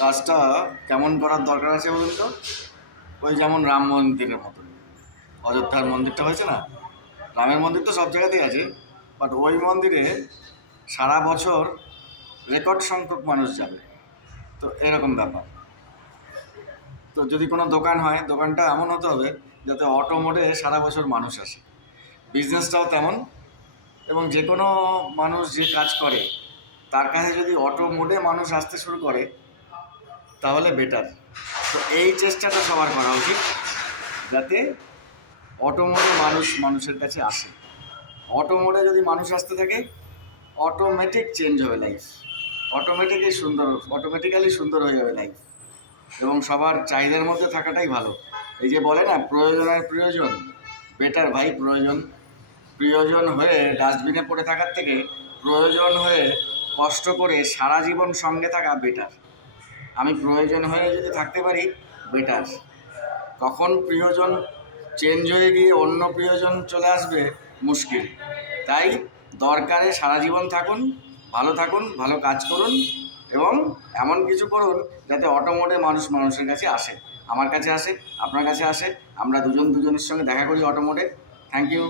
কাজটা কেমন করার দরকার আছে বলুন তো? ওই যেমন রাম মন্দিরের মতন অযোধ্যার মন্দিরটা হয়েছে না। রামের মন্দির তো সব জায়গাতেই আছে, বাট ওই মন্দিরে সারা বছর রেকর্ড সংখ্যক মানুষ যাবে। তো এরকম ব্যাপার। তো যদি কোনো দোকান হয়, দোকানটা এমন হতে হবে যাতে অটো মোডে সারা বছর মানুষ আসে। বিজনেসটাও তেমন। এবং যে কোনো মানুষ যে কাজ করে তার কাছে যদি অটো মোডে মানুষ আসতে শুরু করে তাহলে বেটার। তো এই চেষ্টাটা সবার করা উচিত যাতে অটো মোডে মানুষের কাছে আসে। অটো মোডে যদি মানুষ আসতে থাকে অটোমেটিক চেঞ্জ হবে লাইফ, অটোমেটিক্যালি সুন্দর হয়ে যাবে লাইফ। এবং সবার চাহিদার মধ্যে থাকাটাই ভালো। এই যে বলে না প্রয়োজনের প্রয়োজন, বেটার ভাই প্রয়োজন হয়ে ডাস্টবিনে পড়ে থাকার থেকে প্রয়োজন হয়ে কষ্ট করে সারা জীবন সঙ্গে থাকা বেটার। আমি প্রয়োজন হয়ে যদি থাকতে পারি বেটার। কখন প্রিয়জন চেঞ্জ হয়ে গিয়ে অন্য প্রিয়জন চলে আসবে মুশকিল। তাই দরকারে সারা জীবন থাকুন, ভালো কাজ করুন এবং এমন কিছু করুন যাতে অটোমোটে মানুষের কাছে আসে। আমার কাছে আসে, আপনার কাছে আসে, আমরা দুজনের সঙ্গে দেখা করি অটোমোটে। Thank you.